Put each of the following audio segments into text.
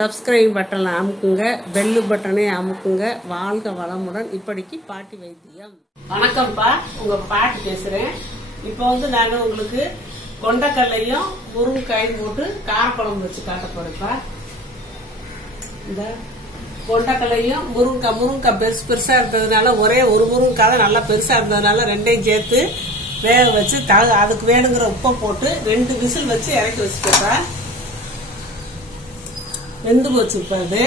Subscribe பட்டனை அமுக்குங்க, bell பட்டனை அமுக்குங்க. வாழ்க வளமுடன். இப்படிக்கு பாட்டி வைத்தியம். வணக்கம்ப்பா, உங்க பாட்டி பேசுறேன். இப்போ நான் உங்களுக்கு கொண்டக்கல்லையும் முருங்கைக்காயும் போட்டு காரக்குழம்பு வச்சு காட்ட போறேன்ப்பா. இந்த கொண்டக்கல்லையும் முருங்கை பெருசா இருந்ததுனால ஒரே ஒரு முருங்கைக்காய் தான் நல்லா பெருசா இருந்ததுனால ரெண்டையும் சேர்த்து வேக வச்சு அதுக்கு வேணுங்கிற உப்பை போட்டு 2 விசில் வச்சு இறக்கி வச்சுட்டப்பா. வெந்து போச்சுருப்பாது.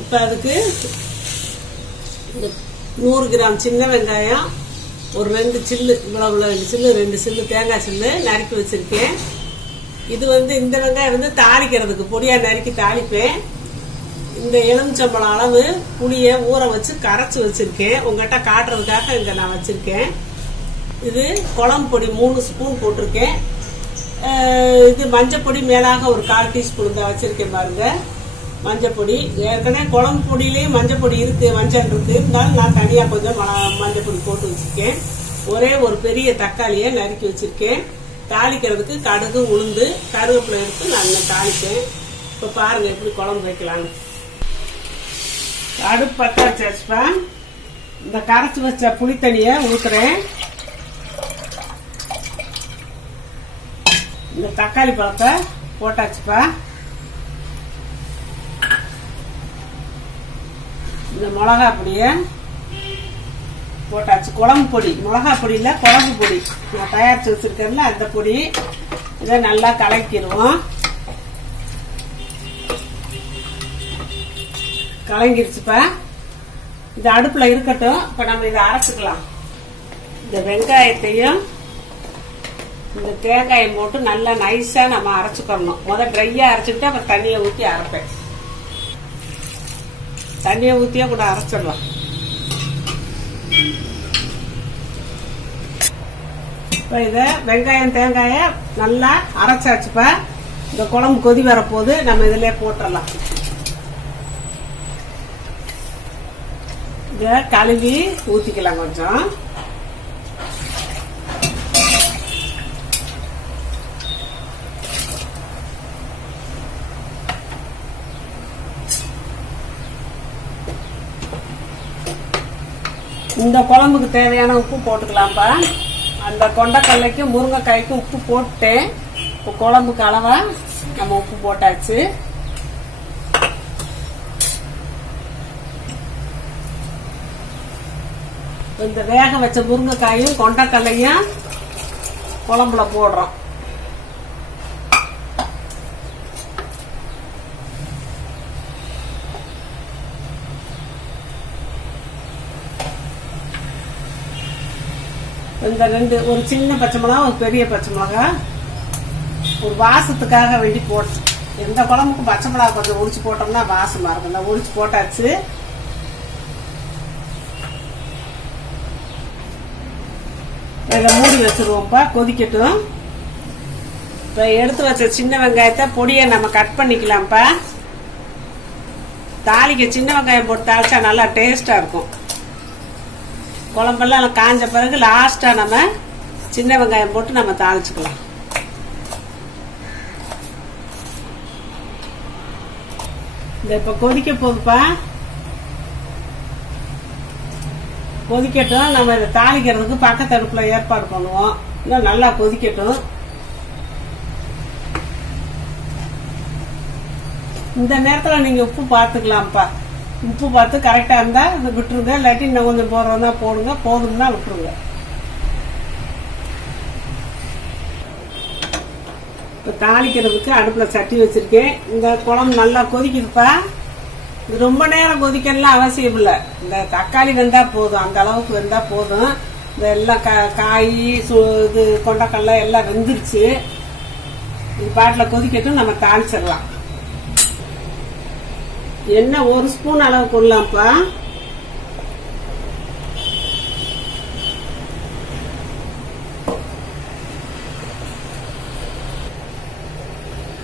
இப்போ அதுக்கு 100 கிராம் சின்ன வெங்காயம், ஒரு 2 சில்லு, இவ்வளவு 2 சில்லு தேங்காய் சில்லு நறுக்கி வச்சிருக்கேன். இது இந்த வெங்காயம் தாளிக்கிறதுக்கு பொடியா நறுக்கி தாளிப்பேன். இந்த எலுமிச்சம்பழம் அளவு புளிய ஊற வச்சு கரைச்சி வச்சிருக்கேன். உங்ககிட்ட காட்டுறதுக்காக இங்க நான் வச்சிருக்கேன். இது குழம்பு பொடி 3 ஸ்பூன் போட்டிருக்கேன். இது மஞ்சப்பொடி மேலாக ஒரு 1/4 டீஸ்பூன் தான் வச்சிருக்கேன் பாருங்க. மஞ்சப்பொடி ஏற்கனவே குழம்பு பொடியிலேயே மஞ்சப்பொடி இருக்கு, மஞ்சள் இருக்கு, இருந்தாலும் நான் தனியா கொஞ்சம் மஞ்சப்பொடி போட்டு வச்சிருக்கேன். ஒரே ஒரு பெரிய தக்காளியை நறுக்கி வச்சிருக்கேன். தாளிக்கிறதுக்கு கடுகு, உளுந்து, கருவேப்பிலை எடுத்து நான் தாளிப்பேன். இப்ப பாருங்க எப்படி குழம்பு வைக்கலான்னு. அடுப்பு பற்ற வச்சுப்பா. இந்த கரைச்சி வச்ச புளி தண்ணிய ஊத்துறேன். இந்த தக்காளி பழத்தை போட்டாச்சுப்பா. இந்த மிளகா பொடிய போட்டாச்சு. குழம்பு பொடி, மிளகா பொடி இல்ல, குழம்பு பொடி நான் தயாரிச்சு வச்சிருக்கேன்ல அந்த பொடி. இதை நல்லா கலக்கிடுவோம். கலங்கிருச்சுப்பா. இது அடுப்புல இருக்கட்டும். இப்ப நம்ம இதை அரைச்சுக்கலாம். இந்த வெங்காயத்தையும் இந்த தேங்காயம் போட்டு நல்லா நைஸா நம்ம அரைச்சுக்கணும். முதல் ட்ரையா அரைச்சுட்டு அப்புறம் தண்ணியை ஊற்றி அரைப்பேன். தண்ணியை ஊற்றியா கூட அரைச்சிடலாம். இப்ப இத வெங்காயம் தேங்காய நல்லா அரைச்சாச்சுப்பா. இந்த குழம்பு கொதி வரப்போது நம்ம இதுல போட்டுடலாம். இத கழுவி ஊத்திக்கலாம் கொஞ்சம். இந்த குழம்புக்கு தேவையான உப்பு போட்டுக்கலாம்ப்பா. அந்த கொண்டக்கல்லைக்கும் முருங்கைக்காய்க்கும் உப்பு போட்டேன். இப்போ குழம்புக்கு அளவா நம்ம உப்பு போட்டாச்சு. இந்த வேக வச்ச முருங்கைக்காயும் கொண்டக்கல்லையும் குழம்புல போடுறோம். இந்த ஒரு சின்ன பச்சை மிளகா, ஒரு பெரிய பச்சை மிளகா, ஒரு வாசத்துக்காக வேண்டி போட்டு. எந்த குழம்புக்கும் பச்சை மிளகா கொஞ்சம் உரிச்சு போட்டோம்னா வாசமா இருக்கும். உரிச்சு போட்டாச்சு. இதை மூடி வச்சிருவோம்ப்பா, கொதிக்கட்டும். இப்ப எடுத்து வச்ச சின்ன வெங்காயத்தை பொடியை நம்ம கட் பண்ணிக்கலாம்ப்பா. தாளிக்க சின்ன வெங்காயம் போட்டு தாளிச்சா நல்லா டேஸ்டா இருக்கும். குழம்பெல்லாம் காஞ்ச பிறகு லாஸ்டா நம்ம சின்ன வெங்காயம் போட்டு நம்ம தாளிச்சுக்கலாம். இந்த இப்ப கொதிக்க போகுதுப்பா. கொதிக்கட்டும். நம்ம இதை தாளிக்கிறதுக்கு பக்கத்து அடுப்புல ஏற்பாடு பண்ணுவோம். இன்னும் நல்லா கொதிக்கட்டும். இந்த நேரத்துல நீங்க உப்பு பார்த்துக்கலாம்ப்பா. உப்பு பார்த்து கரெக்டா இருந்தா விட்டுருங்க. இல்லாட்டி இன்னும் கொஞ்சம் போடுறதா போடுங்க, போதும்னா விட்டுருங்க. இப்ப தாளிக்கிறதுக்கு அடுப்புல சட்டி வச்சிருக்கேன். இந்த குழம்பு நல்லா கொதிக்குதுப்பா. இது ரொம்ப நேரம் கொதிக்கலாம் அவசியம் இல்ல. இந்த தக்காளி வெந்தா போதும், அந்த அளவுக்கு வெந்தா போதும். இந்த எல்லாம் காய், இது கொண்டக்கல்ல எல்லாம் வெந்துருச்சு. இது பாட்டுல கொதிக்கட்டும், நம்ம தாளிச்சிடலாம். எண்ணெய் 1 ஸ்பூன் அளவு போடலாம்ப்பா.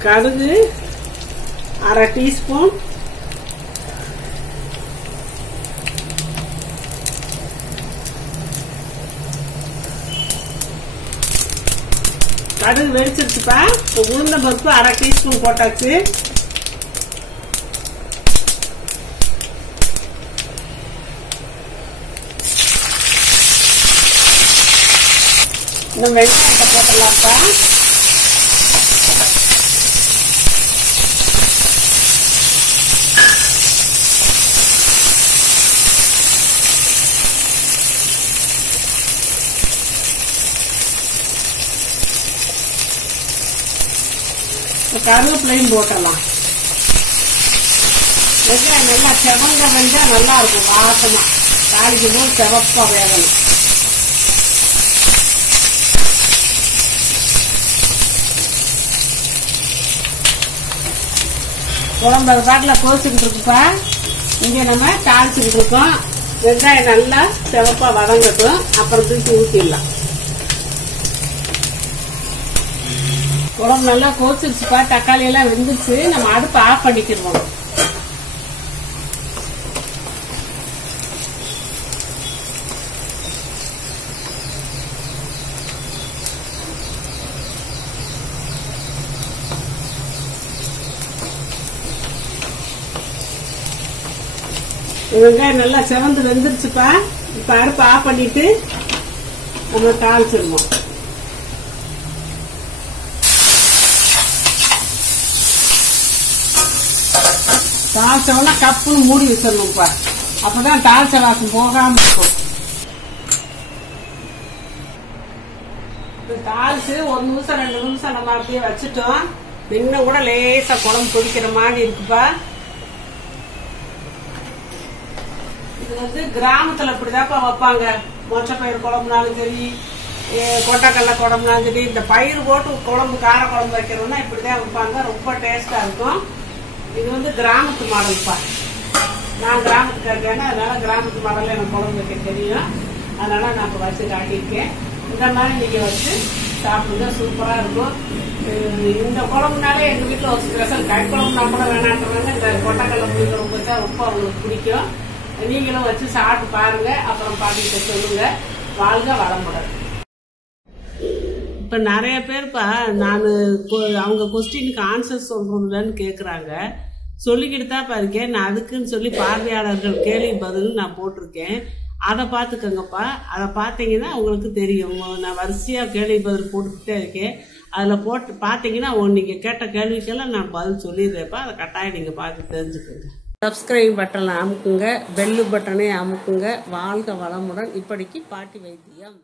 கடுகு 1/2 டீஸ்பூன். கடுகு வெடிச்சிருச்சுப்பா. உளுந்த பருப்பு 1/2 டீஸ்பூன் போட்டாச்சு. இன்னும் வெங்காயத்தை போட்டுடலாம்ப்பா. கருவேப்பிலையும் போட்டலாம். வெங்காயம் நல்லா செவந்த வெங்காயம் நல்லா இருக்கும், வாசமா தாளிக்கும் போது செவப்பா வேகணும். குழம்பு அது பாட்டில் கொதிச்சுக்கிட்டு இருக்குப்பா. இங்க நம்ம தாளிச்சுக்கிட்டு இருக்கோம். வெங்காயம் நல்லா செவப்பா வதங்கட்டும், அப்புறம் தூக்கி ஊற்றிடலாம். குழம்பு நல்லா கொதிச்சிருச்சுப்பா. தக்காளி எல்லாம் வெந்துச்சு. நம்ம அடுப்பு ஆஃப் பண்ணிக்கிடுவோம். வெங்காயம் நல்லா செவந்து வெந்துருச்சுப்பா. இப்ப அடுப்பு ஆஃப் பண்ணிட்டு நம்ம தாளிச்சிருவோம். தாளிச்சோம்னா கப்புன்னு மூடி வச்சிடணும்ப்பா. அப்பதான் தாளிச்ச வாசம் போகாம இருக்கும். தாளிச்சு 1 நிமிஷம் 2 நிமிஷம் நம்ம அப்படியே வச்சுட்டோம். இன்னும் கூட லேசா குழம்பு கொதிக்கிற மாதிரி இருக்குப்பா. இது வந்து கிராமத்துல இப்படிதாப்பா வைப்பாங்க. மொச்சப்பயிர் குழம்புனாலும் சரி, கொட்டக்கடலை குழம்புனாலும் சரி, இந்த பயிர் போட்டு குழம்பு கார குழம்பு வைக்கிறோம்னா இப்படிதான் வைப்பாங்க. ரொம்ப டேஸ்டா இருக்கும். இது வந்து கிராமத்து மாடல்ப்பா. நான் கிராமத்துக்கு இருக்கேன்னா அதனால கிராமத்து மாடல்ல எனக்கு குழம்பு வைக்க தெரியும். அதனால நான் இப்போ வச்சு காட்டியிருக்கேன். இந்த மாதிரி நீங்க வச்சு சாப்பிடுங்க, சூப்பரா இருக்கும். இந்த குழம்புனாலே எங்க வீட்டுல ஒரு ஸ்பெஷல் கை குழம்புனா கூட வேணாட்டுறாங்க. இந்த கொட்டக்கடலை புளி குழம்பு வச்சா ரொம்ப அவங்களுக்கு பிடிக்கும். நீங்களும் வச்சு சாப்பிட்டு பாருங்க, அப்புறம் பாட்டிட்டு சொல்லுங்க. வாழ்க வளமுடன். இப்ப நிறைய பேர்ப்பா நான் அவங்க கொஸ்டினுக்கு ஆன்சர் சொல்றதுலன்னு கேக்குறாங்க. சொல்லிக்கிட்டு தான் இருக்கேன். நான் அதுக்குன்னு சொல்லி பார்வையாளர்கள் கேள்வி பதில் நான் போட்டிருக்கேன். அதை பார்த்துக்கங்கப்பா. அதை பார்த்தீங்கன்னா உங்களுக்கு தெரியும். நான் வரிசையா கேள்வி பதில் போட்டுக்கிட்டே இருக்கேன். அதுல போட்டு பார்த்தீங்கன்னா நீங்க கேட்ட கேள்விக்கெல்லாம் நான் பதில் சொல்லிடுறேன்ப்பா. அதை கட்டாயம் நீங்க பார்த்து தெரிஞ்சுக்கோங்க. சப்ஸ்கிரைப் பட்டனை அமுக்குங்க, பெல்லு பட்டனை அமுக்குங்க. வாழ்க வளமுடன். இப்படிக்கு பாட்டி வைத்தியம்.